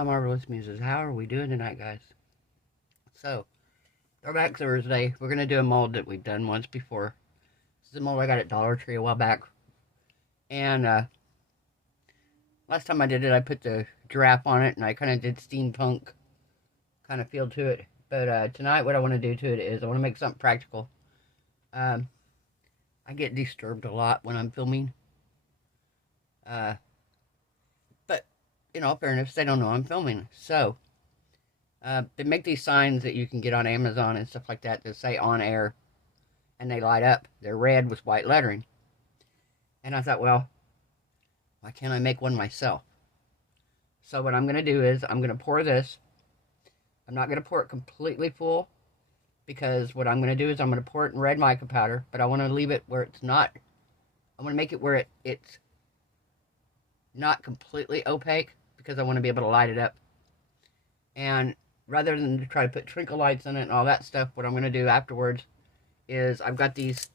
my marvelous muses. How are we doing tonight, guys? So, Throwback Thursday. We're going to do a mold that we've done once before. This is a mold I got at Dollar Tree a while back. And last time I did it, I put the giraffe on it, and I kind of did steampunk kind of feel to it. But tonight, what I want to do to it is I want to make something practical. I get disturbed a lot when I'm filming. But, in all fairness, they don't know I'm filming. So, they make these signs that you can get on Amazon and stuff like that say on air. And they light up. They're red with white lettering. And I thought, well, why can't I make one myself? So what I'm going to do is I'm going to pour this. I'm not going to pour it completely full, because what I'm going to do is I'm going to pour it in red mica powder, but I want to leave it where it's not. I want to make it where it's not completely opaque, because I want to be able to light it up. And rather than to try to put twinkle lights in it and all that stuff, what I'm going to do afterwards is I've got these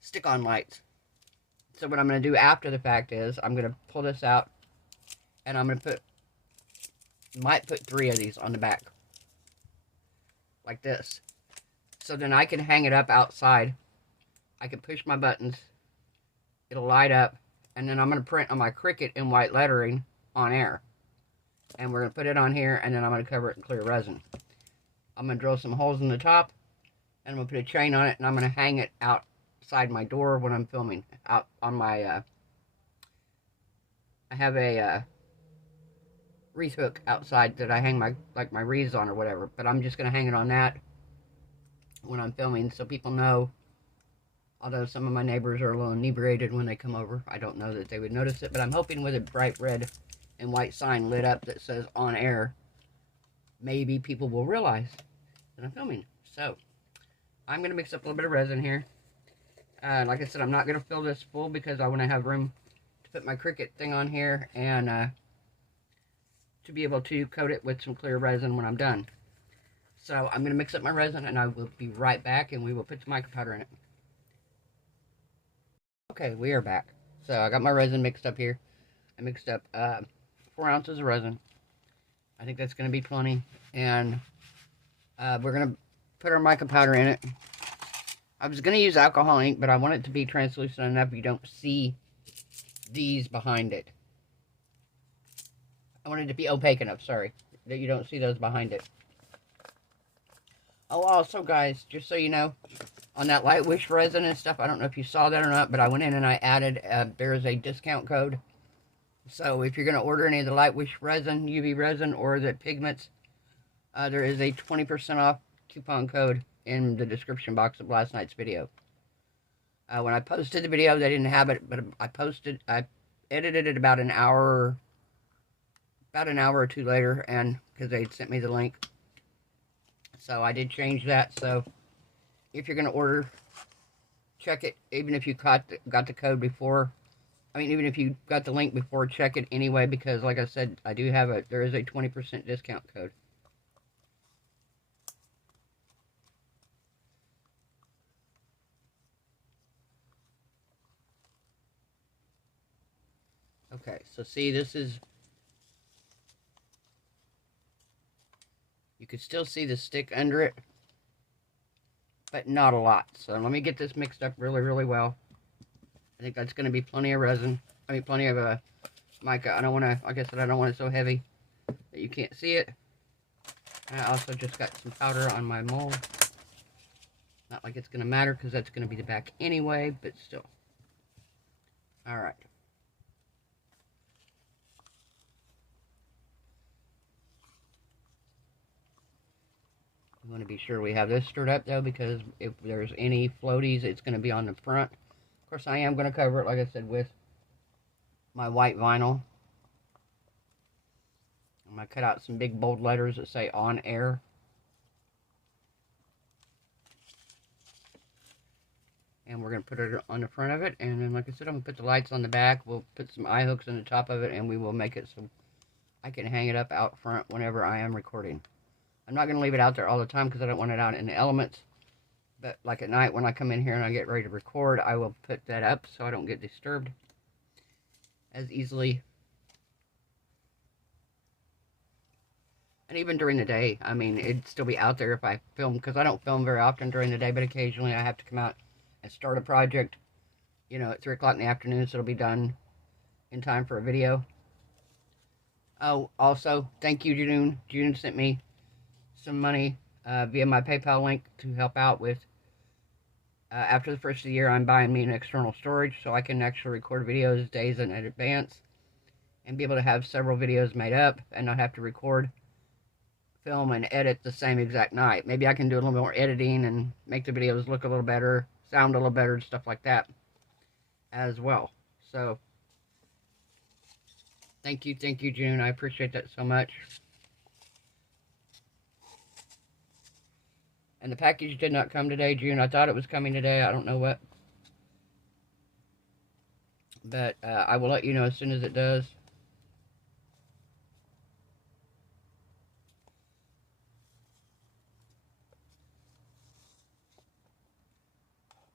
stick-on lights. So what I'm going to do after the fact is I'm going to pull this out, and I'm going to might put 3 of these on the back. Like this. So then I can hang it up outside. I can push my buttons. It'll light up. And then I'm going to print on my Cricut in white lettering on air. And we're going to put it on here, and then I'm going to cover it in clear resin. I'm going to drill some holes in the top, and I'm going to put a chain on it, and I'm going to hang it outside my door when I'm filming. Out on my, I have a wreath hook outside that I hang my wreaths on or whatever. But I'm just going to hang it on that when I'm filming, so people know. Although some of my neighbors are a little inebriated when they come over, I don't know that they would notice it. But I'm hoping with a bright red and white sign lit up that says on air, maybe people will realize that I'm filming. So I'm going to mix up a little bit of resin here. Like I said, I'm not going to fill this full because I want to have room to put my Cricut thing on here, and to be able to coat it with some clear resin when I'm done. So I'm going to mix up my resin, and I will be right back, and we will put the mica powder in it. Okay, we are back. So I got my resin mixed up here. I mixed up 4 ounces of resin. I think that's going to be plenty. And we're going to put our mica powder in it. I was going to use alcohol ink, but I want it to be translucent enough you don't see these behind it. I want it to be opaque enough, sorry, that you don't see those behind it. Oh, also, guys, just so you know, on that Light Wish resin and stuff, I don't know if you saw that or not, but I went in and I added, there is a discount code. So if you're going to order any of the Light Wish resin, UV resin, or the pigments, there is a 20% off coupon code in the description box of last night's video. When I posted the video, they didn't have it, but I edited it about an hour or 2 later, and because they sent me the link. So I did change that. So if you're going to order, check it. Even if you got the code before, even if you got the link before, check it anyway, because like I said, there is a 20% discount code. Okay, so see, this is, you can still see the stick under it, but not a lot. So let me get this mixed up really, really well. I think that's going to be plenty of resin. Plenty of mica. I don't want to, like I said, I don't want it so heavy that you can't see it. And I also just got some powder on my mold. Not like it's going to matter, because that's going to be the back anyway, but still. Alright. I'm going to be sure we have this stirred up, though, because if there's any floaties, it's going to be on the front. Of course, I am going to cover it, like I said, with my white vinyl. I'm going to cut out some big bold letters that say on air. And we're going to put it on the front of it. And then, like I said, I'm going to put the lights on the back. We'll put some eye hooks on the top of it, and we will make it so I can hang it up out front whenever I am recording. I'm not going to leave it out there all the time, because I don't want it out in the elements. But like at night when I come in here and I get ready to record, I will put that up so I don't get disturbed as easily And even during the day, I mean, it'd still be out there if I film, because I don't film very often during the day, but occasionally I have to come out and start a project, you know, at 3 o'clock in the afternoon, so it'll be done in time for a video. Oh, also, thank you, June. June sent me some money via my PayPal link to help out with, after the first of the year, I'm buying me an external storage so I can actually record videos days in advance and be able to have several videos made up and not have to record, film, and edit the same exact night. Maybe I can do a little more editing and make the videos look a little better, sound a little better, and stuff like that as well. So, thank you, June. I appreciate that so much. And the package did not come today, June. I thought it was coming today. I don't know what. But I will let you know as soon as it does.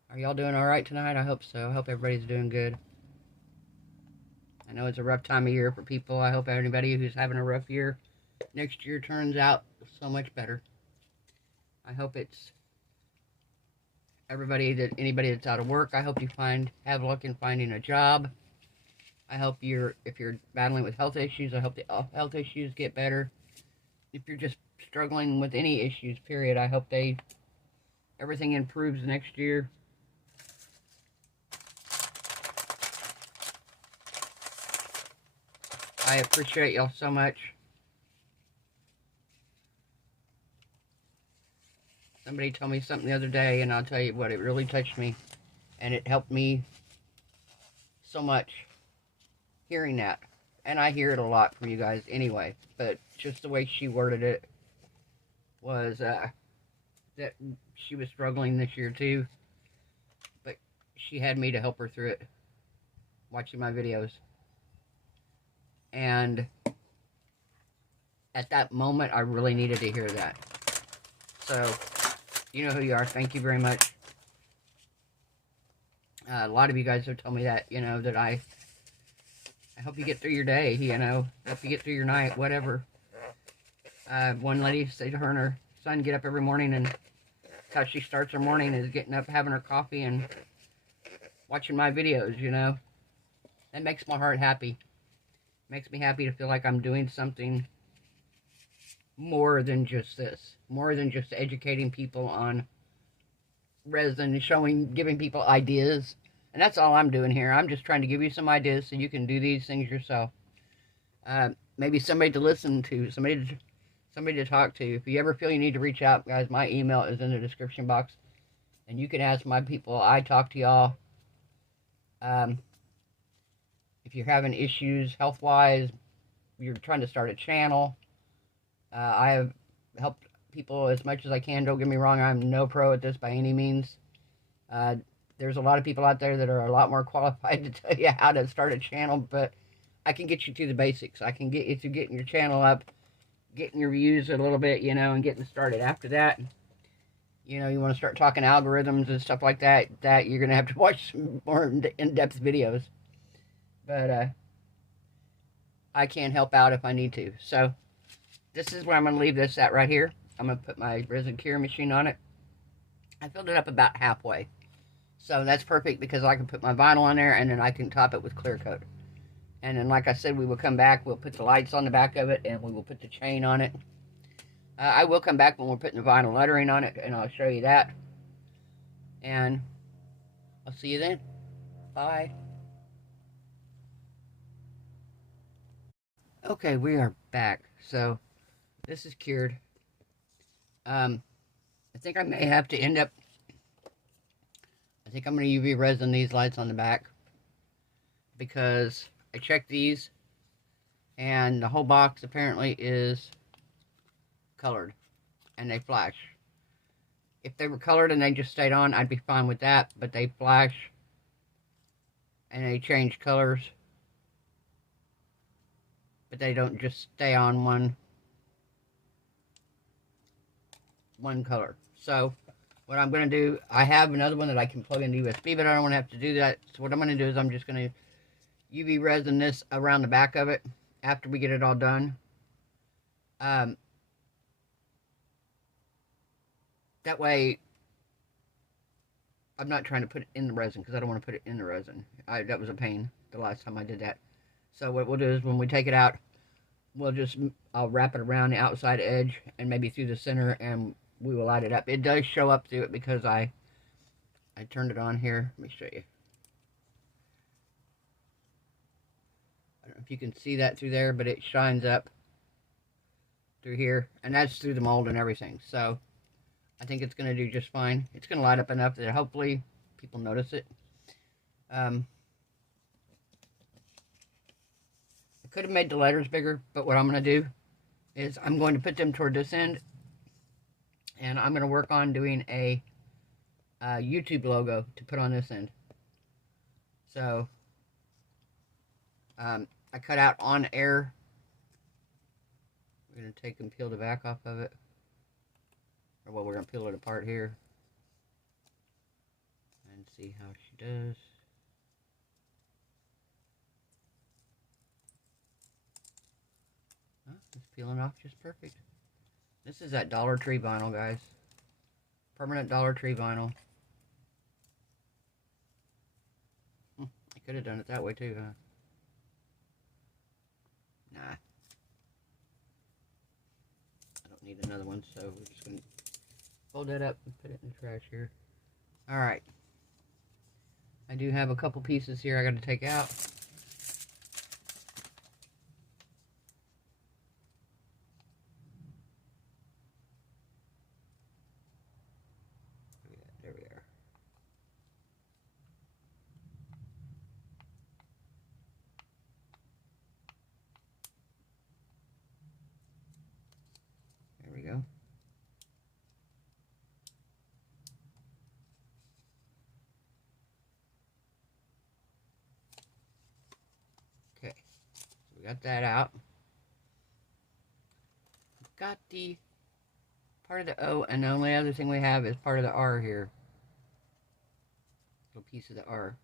Are y'all doing all right tonight? I hope so. I hope everybody's doing good. I know it's a rough time of year for people. I hope anybody who's having a rough year next year turns out so much better. I hope it's anybody that's out of work, I hope you have luck in finding a job. I hope if you're battling with health issues, I hope the health issues get better. If you're just struggling with any issues, period, I hope everything improves next year. I appreciate y'all so much. Somebody told me something the other day, and I'll tell you what, it really touched me. And it helped me so much hearing that. And I hear it a lot from you guys anyway. But just the way she worded it was that she was struggling this year too. But she had me to help her through it, watching my videos. And at that moment, I really needed to hear that. So, you know who you are. Thank you very much. A lot of you guys have told me that, you know, that I hope you get through your day, you know, help you get through your night, whatever. One lady said to her and her son get up every morning, and how she starts her morning is getting up, having her coffee, and watching my videos, you know. That makes my heart happy. Makes me happy to feel like I'm doing something more than just this. More than just educating people on resin, giving people ideas. And that's all I'm doing here. I'm just trying to give you some ideas so you can do these things yourself. Maybe somebody to listen to, somebody to talk to. If you ever feel you need to reach out, guys, my email is in the description box. And you can ask my people. I talk to y'all. If you're having issues health-wise, you're trying to start a channel, I have helped people as much as I can. Don't get me wrong, I'm no pro at this by any means. There's a lot of people out there that are a lot more qualified to tell you how to start a channel, but I can get you to the basics. I can get you to getting your channel up, getting your views a little bit, you know, and getting started. After that, you know, you want to start talking algorithms and stuff like that, you're going to have to watch some more in-depth videos. But I can help out if I need to. So this is where I'm going to leave this at right here. I'm going to put my resin cure machine on it. I filled it up about halfway. So that's perfect because I can put my vinyl on there and then I can top it with clear coat. And then, like I said, we will come back. We'll put the lights on the back of it and we will put the chain on it. I will come back when we're putting the vinyl lettering on it, and I'll show you that. And I'll see you then. Bye. Okay, we are back. So this is cured. I think I may have to end up, I think I'm going to UV resin these lights on the back, because I checked these and the whole box apparently is colored and they flash. If they were colored and they just stayed on, I'd be fine with that, but they flash and they change colors, but they don't just stay on one color. So what I'm going to do, I have another one that I can plug into USB, but I don't want to have to do that. So what I'm going to do is I'm just going to UV resin this around the back of it after we get it all done. That way, I'm not trying to put it in the resin because I don't want to put it in the resin. That was a pain the last time I did that. So what we'll do is when we take it out, I'll wrap it around the outside edge and maybe through the center, and we will light it up. It does show up through it because I turned it on here. Let me show you. I don't know if you can see that through there, but it shines up through here, and that's through the mold and everything. So I think it's going to do just fine. It's going to light up enough that hopefully people notice it. I could have made the letters bigger, but what I'm going to do is I'm going to put them toward this end, and I'm going to work on doing a YouTube logo to put on this end. So I cut out on air. We're going to take and peel the back off of it. Or well, we're going to peel it apart here and see how she does. Oh, it's peeling off just perfect. This is that Dollar Tree vinyl, guys. Permanent Dollar Tree vinyl. I could have done it that way too, huh? Nah. I don't need another one, so we're just going to fold that up and put it in the trash here. Alright. I do have a couple pieces here I got to take out. There we are. There we go. Okay, so we got that out. We've got the part of the O, and the only other thing we have is part of the R here. Little piece of the R.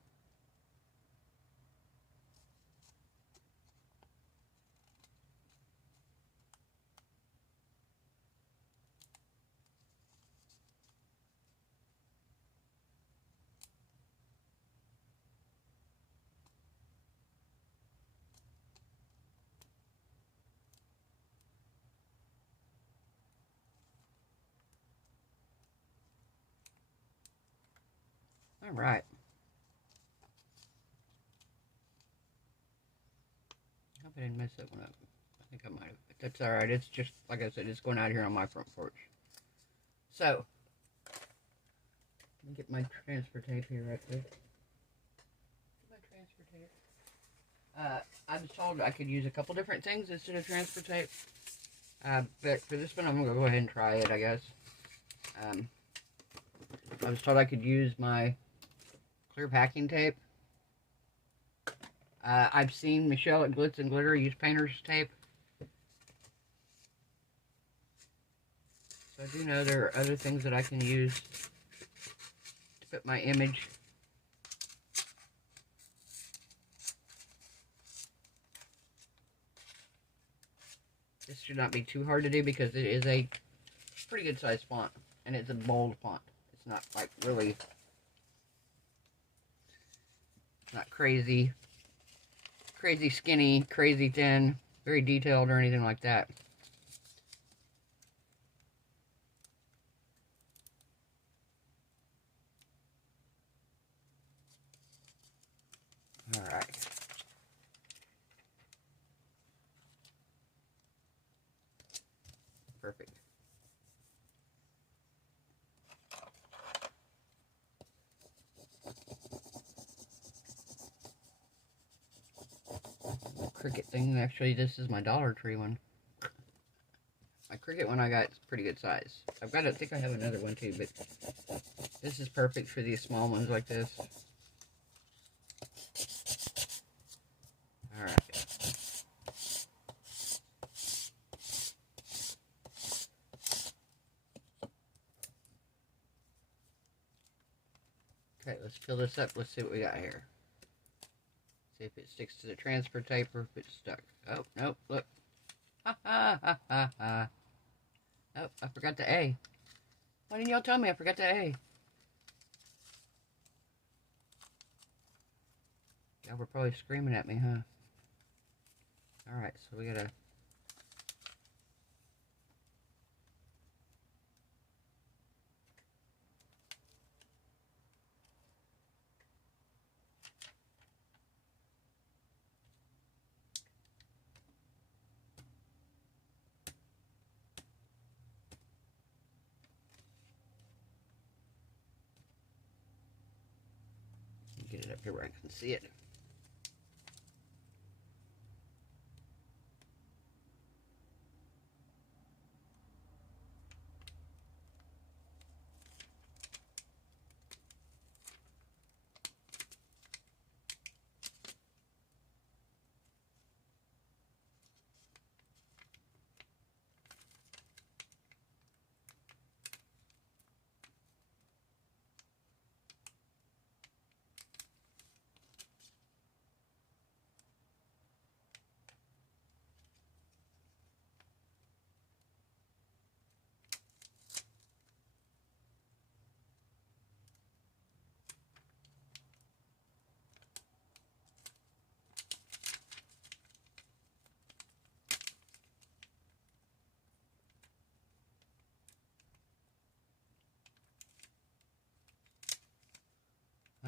All right. I hope I didn't mess that one up. I think I might have. But that's all right. It's just, like I said, it's going out here on my front porch. So, let me get my transfer tape here right quick. My transfer tape. I was told I could use a couple different things instead of transfer tape. But for this one, I'm going to go ahead and try it, I guess. I was told I could use my clear packing tape. I've seen Michelle at Glitz and Glitter use painter's tape. So I do know there are other things that I can use to put my image. This should not be too hard to do because it is a pretty good sized font, and it's a bold font. It's not like really, not crazy skinny, crazy thin, very detailed or anything like that. All right. Perfect. Cricut thing, actually, this is my Dollar Tree one. My Cricut one I got is pretty good size. I think I have another one too, but this is perfect for these small ones like this. Alright. Okay, let's fill this up. Let's see what we got here. See if it sticks to the transfer tape or if it's stuck. Oh, nope, look. Ha ha ha ha ha. Oh, I forgot the A. Why didn't y'all tell me? I forgot the A. Y'all were probably screaming at me, huh? Alright, so we gotta... get it up here where I can see it.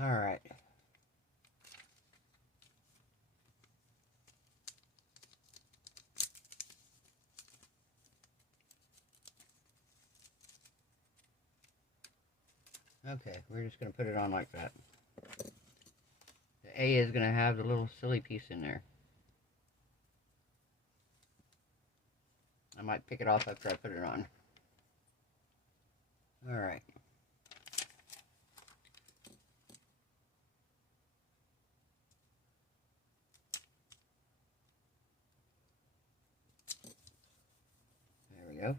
Alright. Okay, we're just going to put it on like that. The A is going to have the little silly piece in there. I might pick it off after I put it on. Alright. There we go.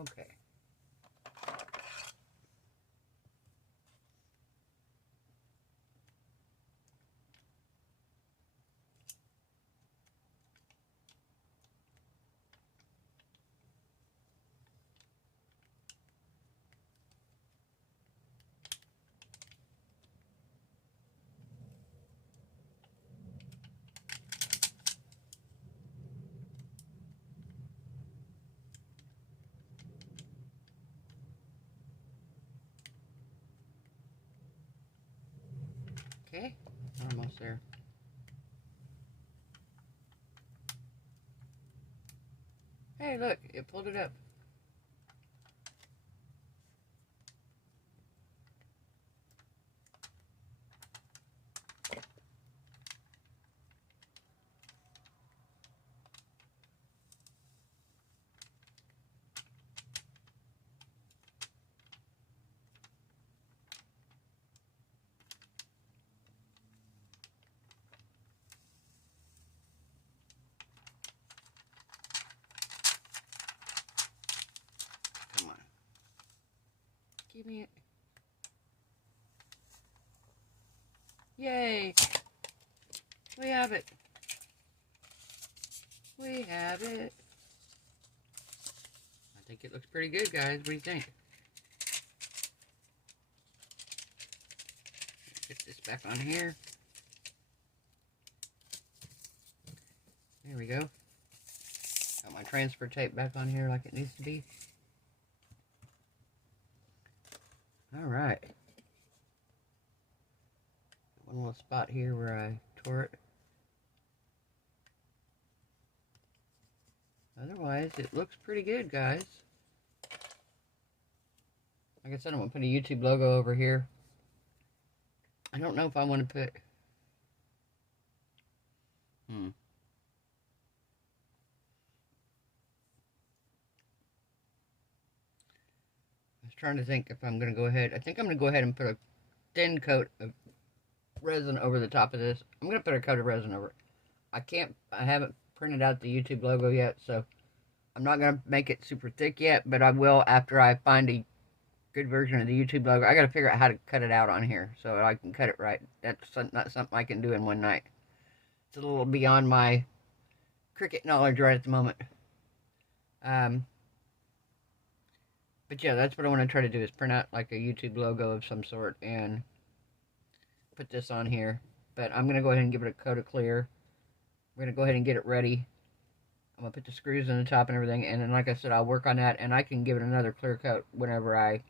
Okay. Okay, almost there. Hey, look, it pulled it up. Come on. Give me it. Yay! We have it. We have it. I think it looks pretty good, guys. What do you think? Get this back on here. There we go. Got my transfer tape back on here like it needs to be. Alright. One little spot here where I tore it. Otherwise, it looks pretty good, guys. Like I said, I'm going to put a YouTube logo over here. I don't know if I want to put... I was trying to think if I'm going to go ahead. I think I'm going to go ahead and put a thin coat of resin over the top of this. I'm going to put a coat of resin over it. I haven't printed out the YouTube logo yet, so I'm not going to make it super thick yet, but I will after I find a good version of the YouTube logo. I got to figure out how to cut it out on here so I can cut it right. That's not something I can do in one night. It's a little beyond my Cricut knowledge right at the moment. But yeah, that's what I want to try to do, is print out like a YouTube logo of some sort and put this on here. But I'm going to go ahead and give it a coat of clear. We're going to go ahead and get it ready. I'm going to put the screws in the top and everything. And then, like I said, I'll work on that. And I can give it another clear coat whenever I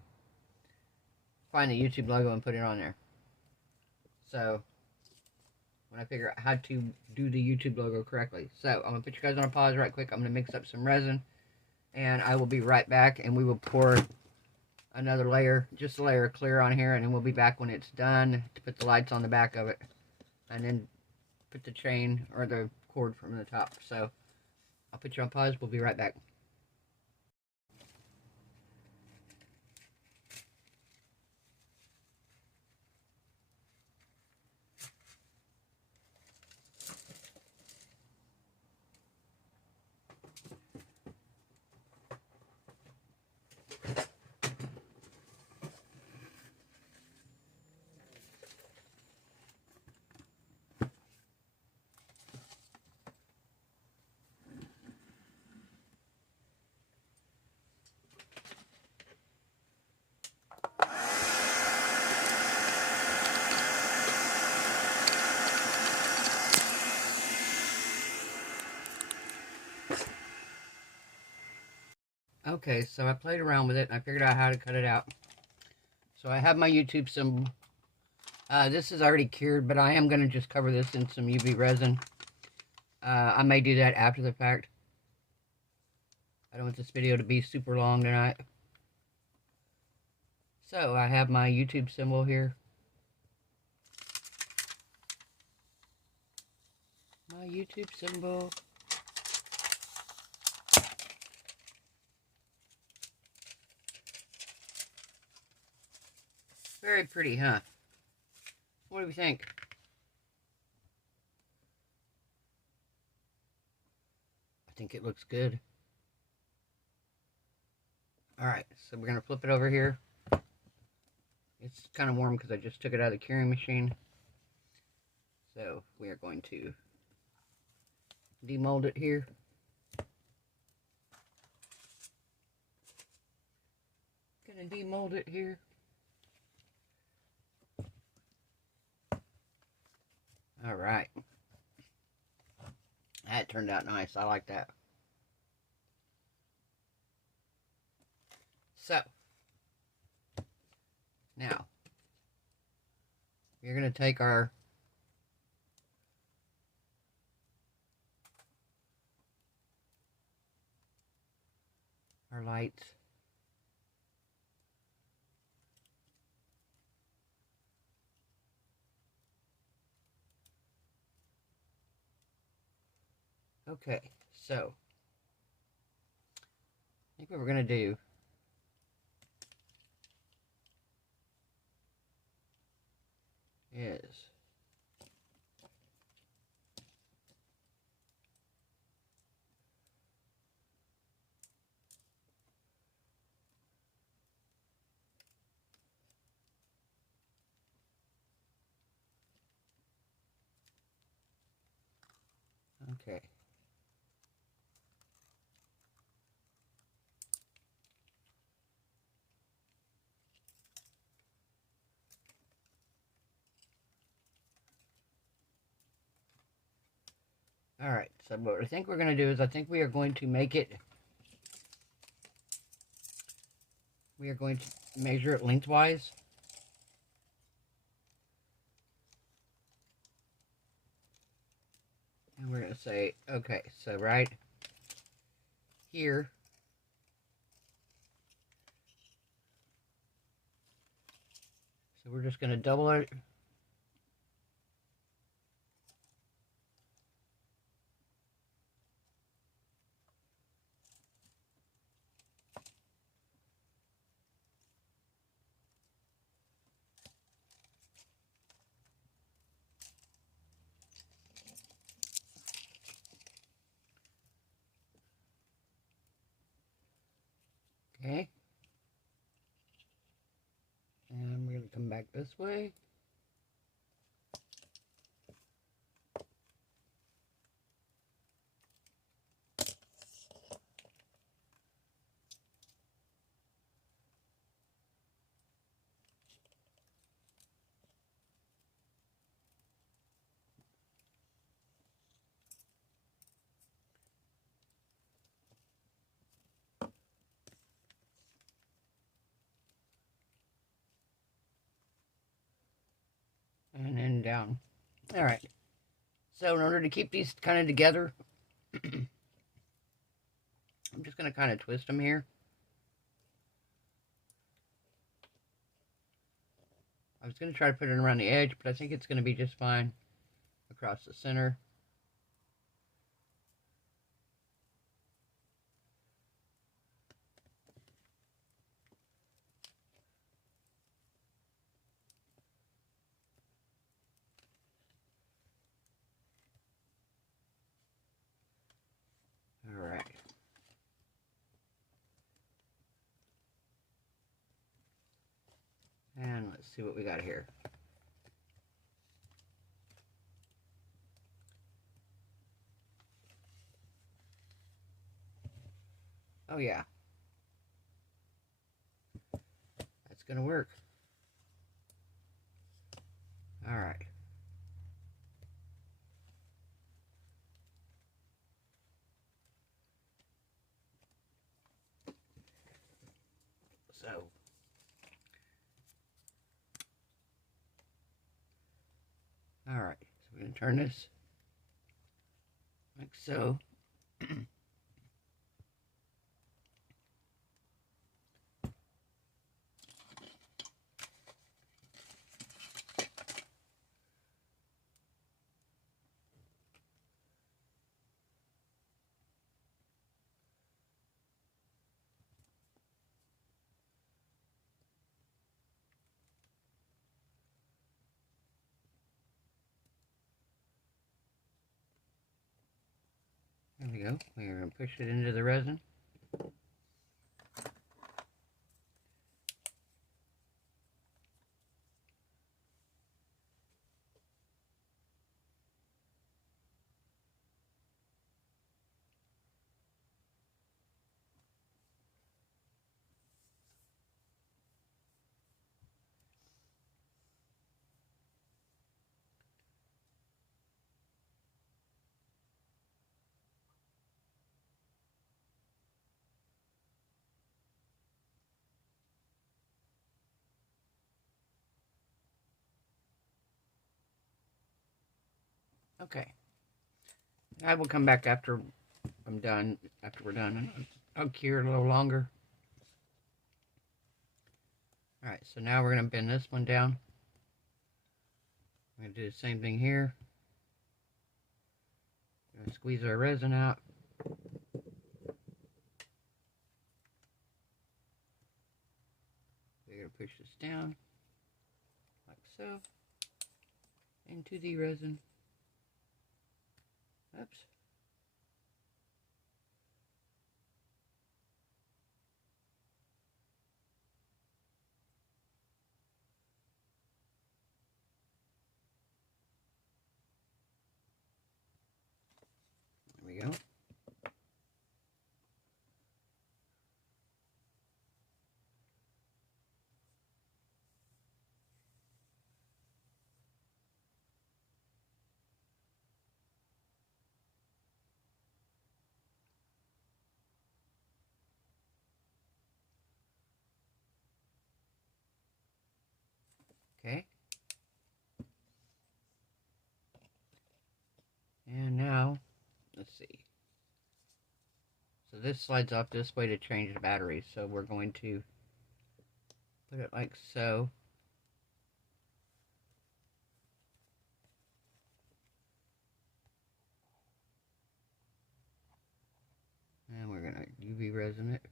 find the YouTube logo and put it on there. So, when I figure out how to do the YouTube logo correctly. So, I'm going to put you guys on a pause right quick. I'm going to mix up some resin. And I will be right back. And we will pour another layer, just a layer of clear on here. And then we'll be back when it's done to put the lights on the back of it. And then put the chain or the cord from the top. So, I'll put you on pause. We'll be right back. Okay, so I played around with it and I figured out how to cut it out. So I have my YouTube symbol. This is already cured, but I am going to just cover this in some UV resin. I may do that after the fact. I don't want this video to be super long tonight. So I have my YouTube symbol here. My YouTube symbol. Very pretty, huh? What do we think? I think it looks good. Alright, so we're going to flip it over here. It's kind of warm because I just took it out of the curing machine. So we are going to demold it here. Gonna demold it here. Alright. That turned out nice. I like that. So, now, we're going to take our lights. Okay, so I think what we're going to do is okay. Alright, so what I think we're going to do is I think we are going to make it, we are going to measure it lengthwise. And we're going to say, okay, so right here. So we're just going to double it. Okay. And we're going to come back this way. And then down. All right. So in order to keep these kind of together, I'm just going to kind of twist them here. I was going to try to put it around the edge, but I think it's going to be just fine across the center. All right. And let's see what we got here. Oh yeah. That's gonna work. All right. So all right. So we're gonna turn this like so. There we go. We're gonna push it into the resin. Okay. I will come back after I'm done. After we're done, and I'll cure it a little longer. All right. So now we're gonna bend this one down. I'm gonna do the same thing here. Gonna squeeze our resin out. We're gonna push this down like so into the resin. Oops. There we go. So this slides off this way to change the batteries. So we're going to put it like so. And we're going to UV resin it.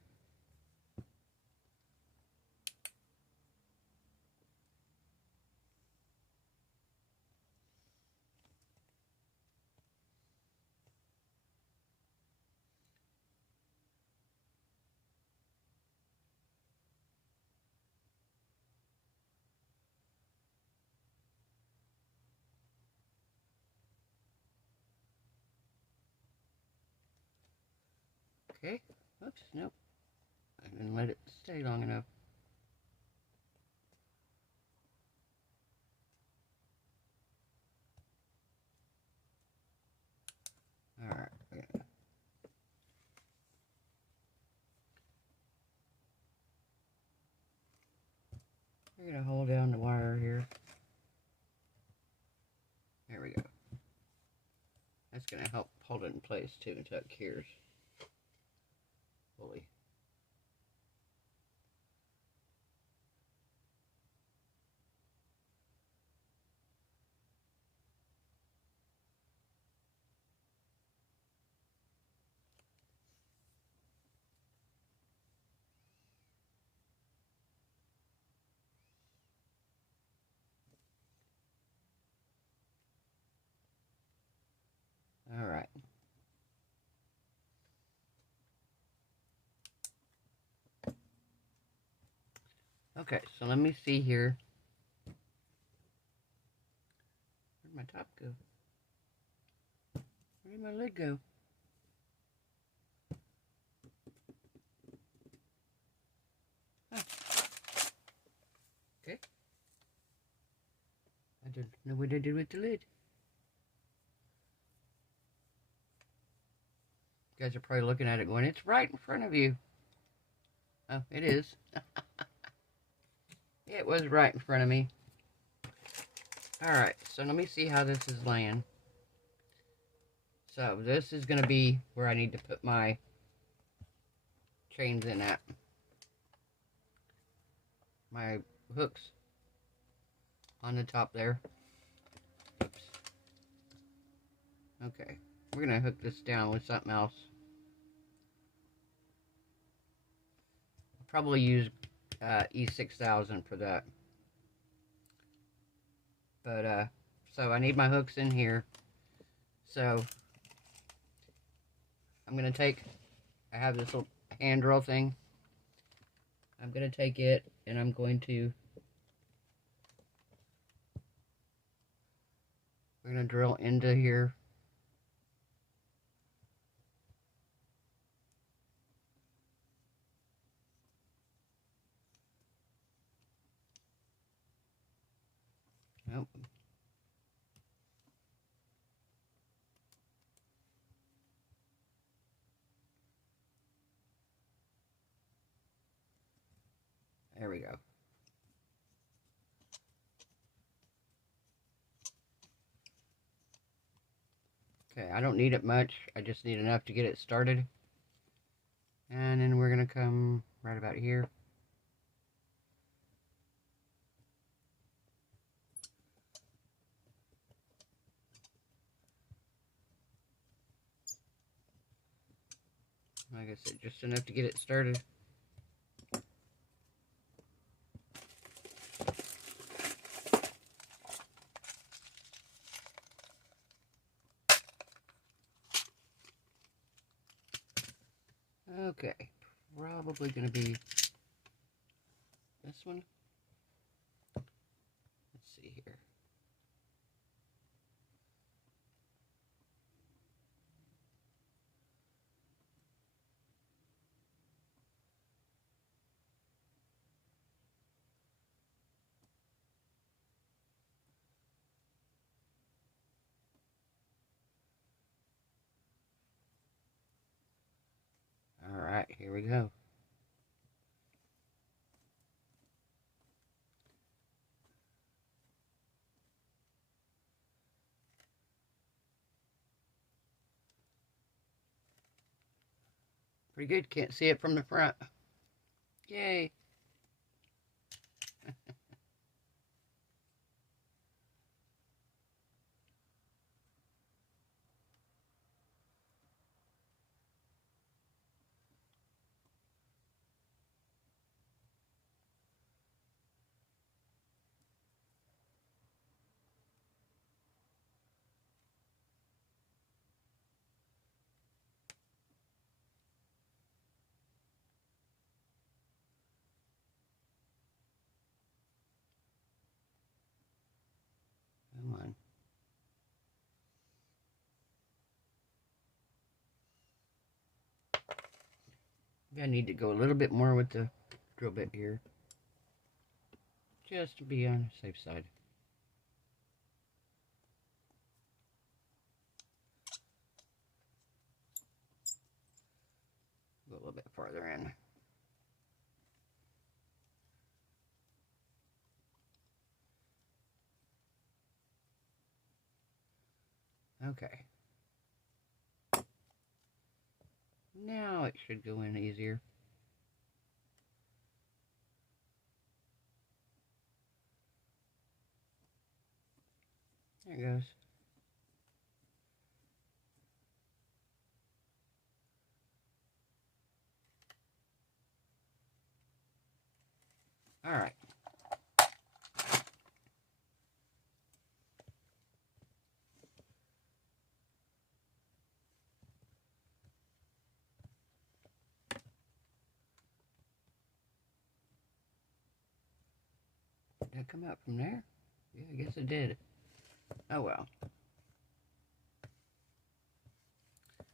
Okay. Oops, nope. I didn't let it stay long enough. Alright. We're going to hold down the wire here. There we go. That's going to help hold it in place too until it cures fully. Alright. Okay, so let me see here. Where'd my top go? Where did my lid go? Oh. Okay. I don't know what I did with the lid. You guys are probably looking at it going, it's right in front of you. Oh, it is. It was right in front of me. Alright, so let me see how this is laying. So this is going to be where I need to put my chains in at. My hooks on the top there. Oops. Okay, we're going to hook this down with something else. I'll probably use E6000 for that. But, so I need my hooks in here. So, I'm going to take, I have this little hand drill thing. I'm going to take it and I'm going to, we're going to drill into here. Nope. There we go. Okay, I don't need it much. I just need enough to get it started. And then we're going to come right about here. Like I said, just enough to get it started. Okay, probably going to be this one. Let's see here. Alright, here we go. Pretty good. Can't see it from the front. Yay. Come on. I need to go a little bit more with the drill bit here, just to be on the safe side. Go a little bit farther in. Okay. Now it should go in easier. There it goes. All right. Did that come out from there? Yeah, I guess it did. Oh well.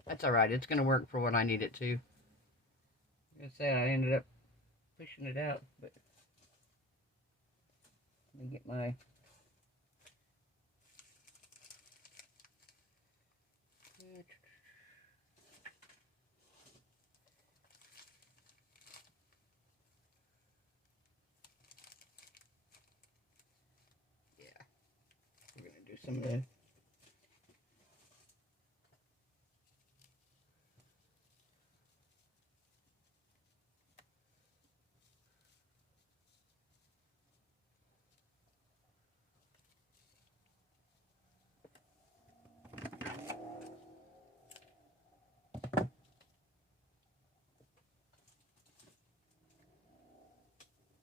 That's alright. It's going to work for what I need it to. Like I said, I ended up pushing it out, but let me get my... Yeah. We're going to do some of that.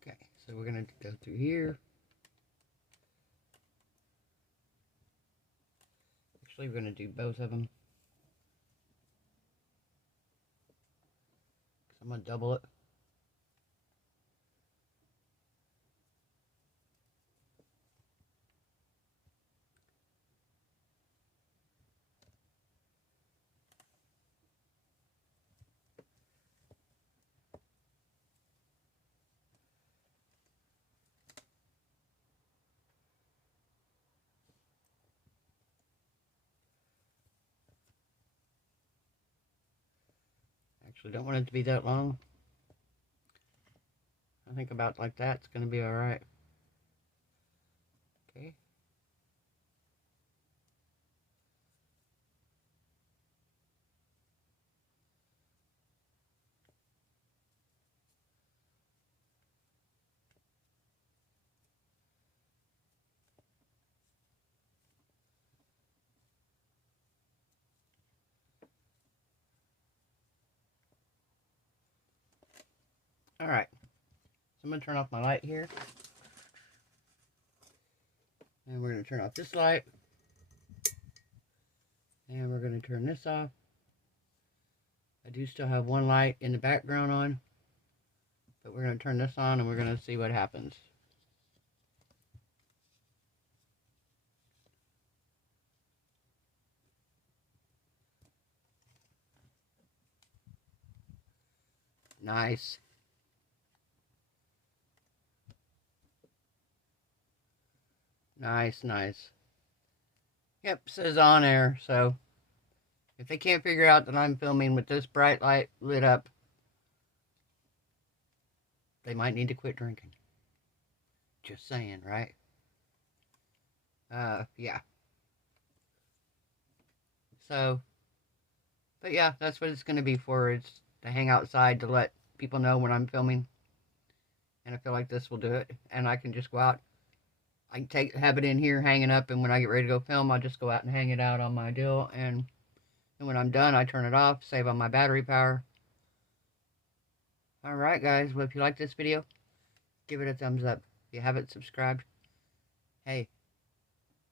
Okay, so we're going to go through here. Actually, we're going to do both of them. I'm going to double it. Actually, don't want it to be that long. I think about like that, it's going to be alright. Okay. Alright. So I'm going to turn off my light here. And we're going to turn off this light. And we're going to turn this off. I do still have one light in the background on. But we're going to turn this on and we're going to see what happens. Nice. Nice, nice. Yep, says on air, so if they can't figure out that I'm filming with this bright light lit up, they might need to quit drinking. Just saying, right? Yeah. So, but yeah, that's what it's going to be for. It's to hang outside to let people know when I'm filming. And I feel like this will do it. And I can just go out. I can have it in here hanging up, and when I get ready to go film, I'll just go out and hang it out on my deal. And when I'm done, I turn it off, save on my battery power. Alright guys, well if you like this video, give it a thumbs up. If you haven't subscribed, hey,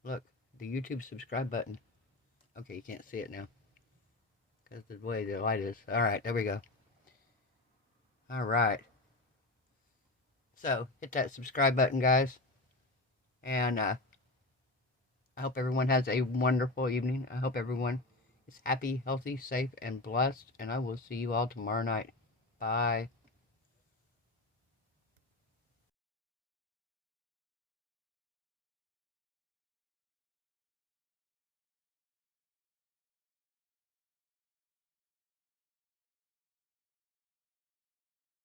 look, the YouTube subscribe button. Okay, you can't see it now because the way the light is. Alright, there we go. Alright. So, hit that subscribe button, guys. And I hope everyone has a wonderful evening. I hope everyone is happy, healthy, safe, and blessed. And I will see you all tomorrow night. Bye.